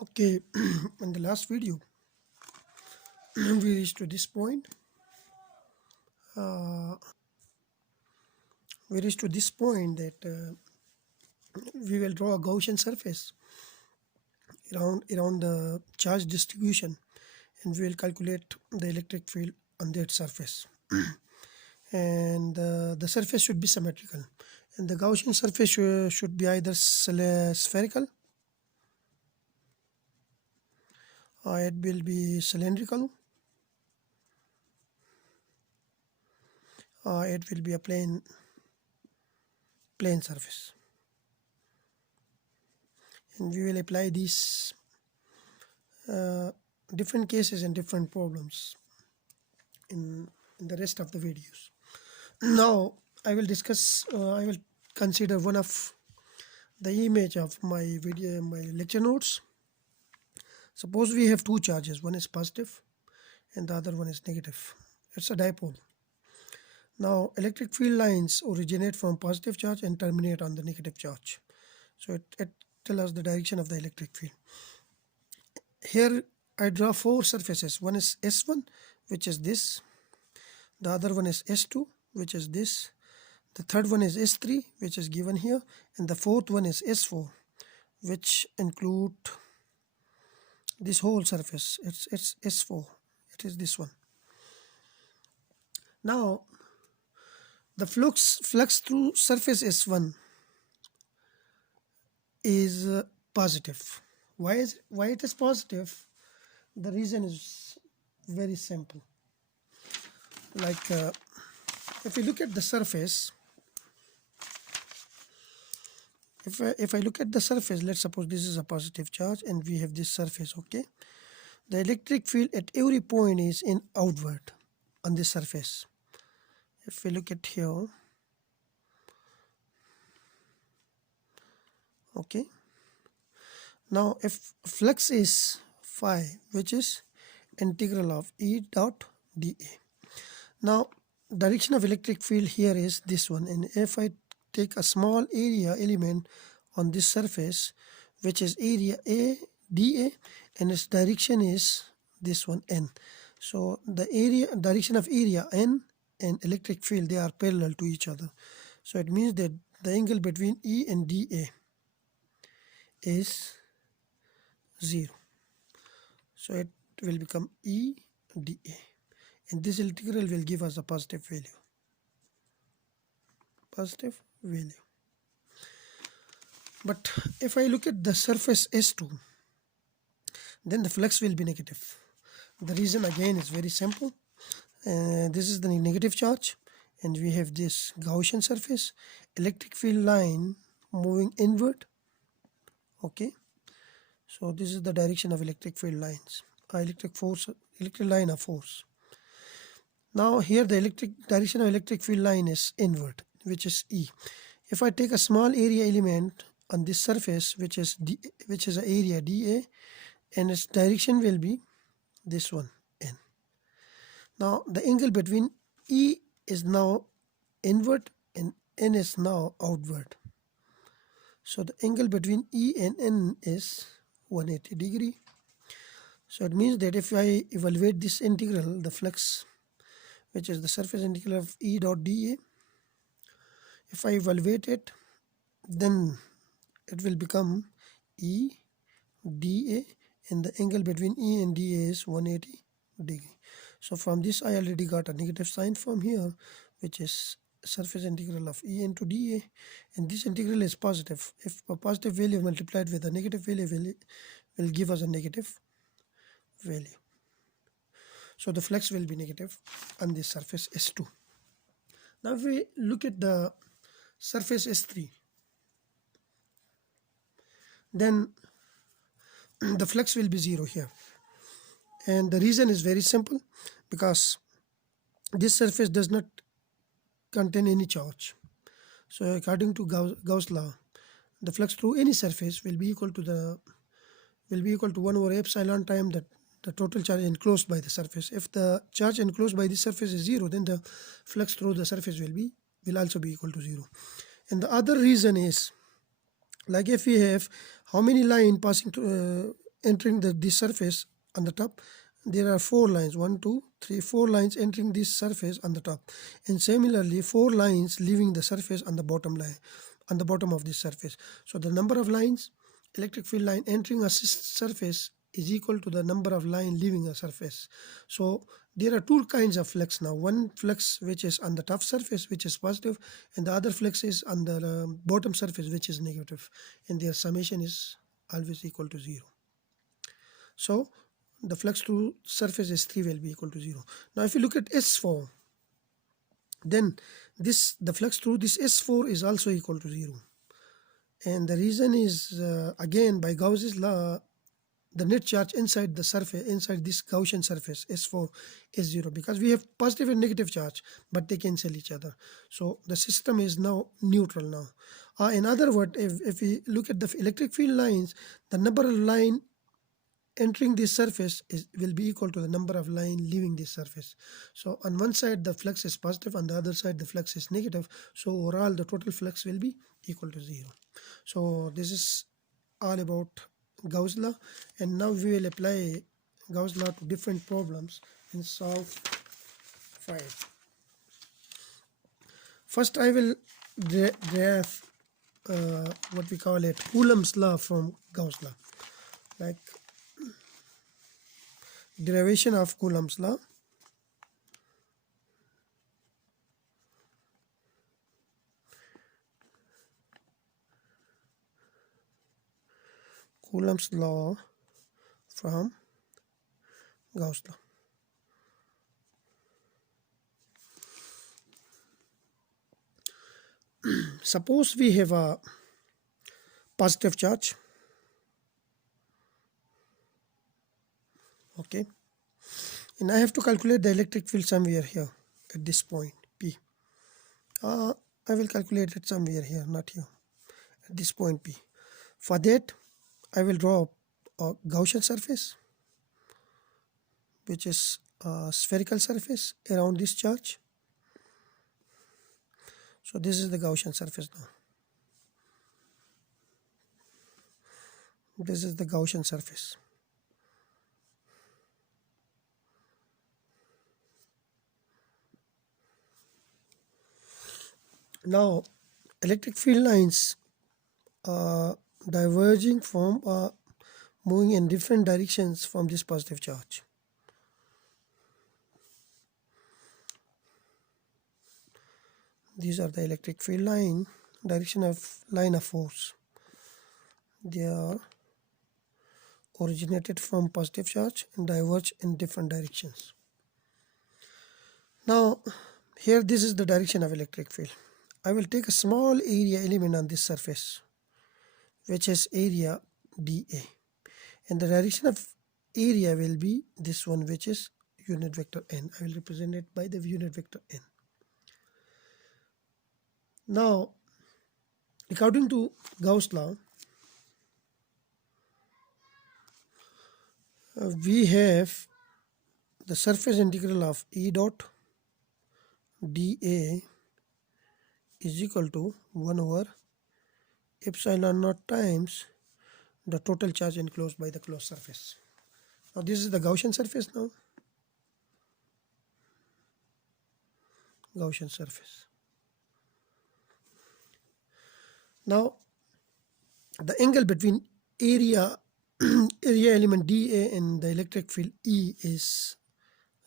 Okay, in the last video, we reached to this point. We reached to this point that we will draw a Gaussian surface around the charge distribution, and we will calculate the electric field on that surface. And the surface should be symmetrical, and the Gaussian surface should be either spherical or it will be cylindrical or it will be a plane surface. And we will apply these different cases and different problems in the rest of the videos. Now I will discuss, I will consider one of the image of my video, my lecture notes. Suppose we have two charges, one is positive and the other one is negative. It's a dipole. Now electric field lines originate from positive charge and terminate on the negative charge. So it tells us the direction of the electric field. Here I draw four surfaces. One is S1, which is this. The other one is S2, which is this. The third one is S3, which is given here. And the fourth one is S4, which include this whole surface. It's S4. It is this one. Now the flux through surface S1 is positive. Why it is positive? The reason is very simple. Like if we look at the surface, if I look at the surface, let's suppose this is a positive charge and we have this surface, okay? The electric field at every point is in outward on this surface. If we look at here, okay? Now if flux is phi, which is integral of E dot dA. Now direction of electric field here is this one, and if I take a small area element on this surface, which is area A dA, and its direction is this one N. So the direction of area N and electric field, they are parallel to each other. So it means that the angle between E and dA is 0. So it will become E dA, and this integral will give us a positive value. But if I look at the surface S2, then the flux will be negative. The reason again is very simple. This is the negative charge, and we have this Gaussian surface, electric field line moving inward. Okay, so this is the direction of electric field lines, electric line of force. Now here the direction of electric field line is inward, which is E. If I take a small area element on this surface, which is an area dA, and its direction will be this one, N. Now the angle between E is now inward and N is now outward. So the angle between E and N is 180 degree. So it means that if I evaluate this integral, the flux, which is the surface integral of E dot dA, if I evaluate it, then it will become E dA, and the angle between E and dA is 180 degree. So from this I already got a negative sign from here, which is surface integral of E into dA, and this integral is positive. If a positive value multiplied with a negative value will give us a negative value. So the flux will be negative on this surface S2. Now if we look at the surface S3, then the flux will be 0 here. And the reason is very simple, because this surface does not contain any charge. So according to Gauss law, the flux through any surface will be equal to 1 over epsilon time the total charge enclosed by the surface. If the charge enclosed by this surface is 0, then the flux through the surface will also be equal to 0. And the other reason is, like if we have how many line passing through entering this surface on the top. There are 4 lines, 1 2 3 4 lines entering this surface on the top, and similarly 4 lines leaving the surface on the bottom line, on the bottom of this surface. So the number of lines, electric field line entering a surface is equal to the number of line leaving a surface. So there are 2 kinds of flux now. One flux which is on the top surface, which is positive, and the other flux is on the bottom surface, which is negative, and their summation is always equal to 0. So the flux through surface S3 will be equal to 0. Now if you look at S4, then the flux through this S4 is also equal to 0. And the reason is, again, by Gauss's law, the net charge inside the surface, inside this Gaussian surface S4 is 0, because we have positive and negative charge, but they cancel each other. So the system is now neutral now. In other words, if we look at the electric field lines, the number of line entering this surface will be equal to the number of line leaving this surface. So on one side the flux is positive, on the other side the flux is negative. So overall the total flux will be equal to 0. So this is all about Gauss law, and now we will apply Gauss law to different problems and solve 5. First I will draft what we call it Coulomb's law from Gauss law, like derivation of Coulomb's law. Coulomb's law from Gauss law. Suppose we have a positive charge, okay, and I have to calculate the electric field somewhere here at this point P. I will calculate it somewhere here, not here, at this point P. For that I will draw a Gaussian surface, which is a spherical surface around this charge. So this is the Gaussian surface now. This is the Gaussian surface. Now electric field lines are diverging from moving in different directions from this positive charge. These are the electric field line, direction of line of force. They are originated from positive charge and diverge in different directions. Now here this is the direction of electric field. I will take a small area element on this surface, which is area dA, and the direction of area will be this one, which is unit vector n. I will represent it by the unit vector n. Now according to Gauss law, we have the surface integral of E dot dA is equal to 1 over epsilon naught times the total charge enclosed by the closed surface. Now this is the Gaussian surface now. Gaussian surface. Now the angle between area element dA and the electric field E is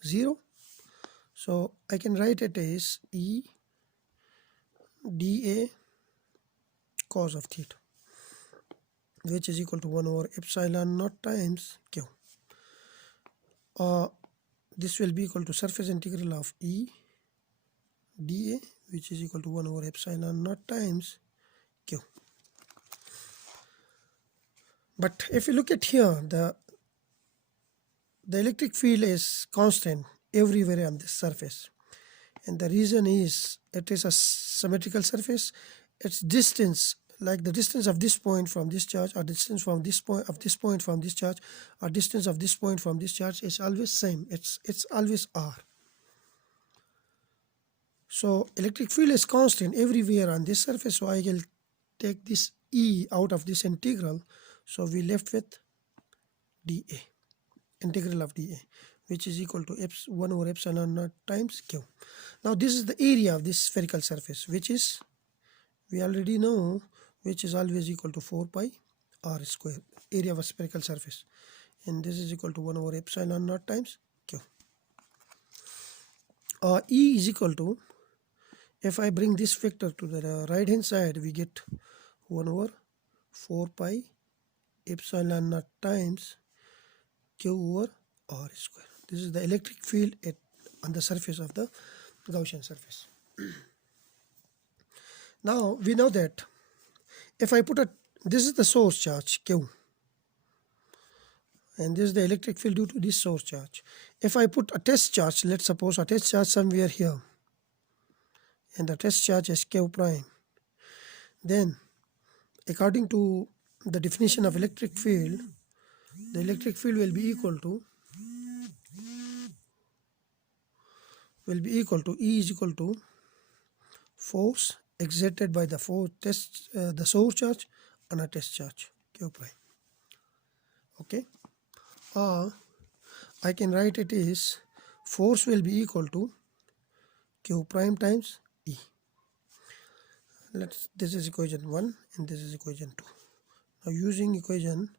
0. So I can write it as E dA cos of theta, which is equal to 1 over epsilon naught times Q. This will be equal to surface integral of E dA, which is equal to 1 over epsilon naught times Q. But if you look at here, the electric field is constant everywhere on this surface, and the reason is it is a symmetrical surface. Its distance, like the distance of this point from this charge, or distance from this point from this charge, or distance of this point from this charge, is always same. It's always r. So electric field is constant everywhere on this surface. So I will take this E out of this integral. So we left with dA, integral of dA, which is equal to 1 over epsilon naught times q. Now this is the area of this spherical surface, which is, we already know, which is always equal to 4 pi r square, area of a spherical surface, and this is equal to 1 over epsilon naught times q. E is equal to, if I bring this vector to the right hand side, we get 1 over 4 pi epsilon naught times q over r square. This is the electric field on the surface of the Gaussian surface. Now we know that if I put this is the source charge q, and this is the electric field due to this source charge. If I put a test charge, let's suppose a test charge somewhere here, and the test charge is q prime, then according to the definition of electric field, the electric field will be equal to E is equal to force exerted by the the source charge on a test charge q prime. Okay, I can write it is force will be equal to q prime times E. This is equation 1 and this is equation 2. Now using equation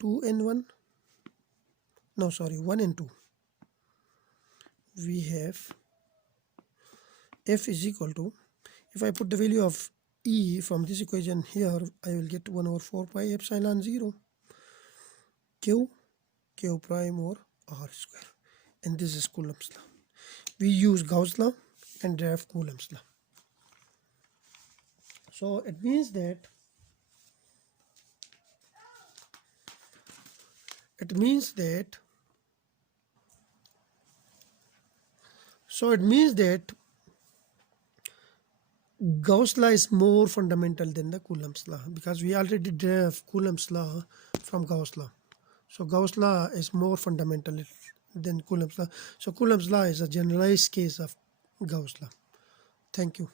1 and 2, we have F is equal to, if I put the value of E from this equation here, I will get 1 over 4 pi epsilon 0 q prime over r square, and this is Coulomb's law. We use Gauss law and derive Coulomb's law. So it means that Gauss law is more fundamental than the Coulomb's law, because we already derive Coulomb's law from Gauss law. So Gauss law is more fundamental than Coulomb's law. So Coulomb's law is a generalized case of Gauss law. Thank you.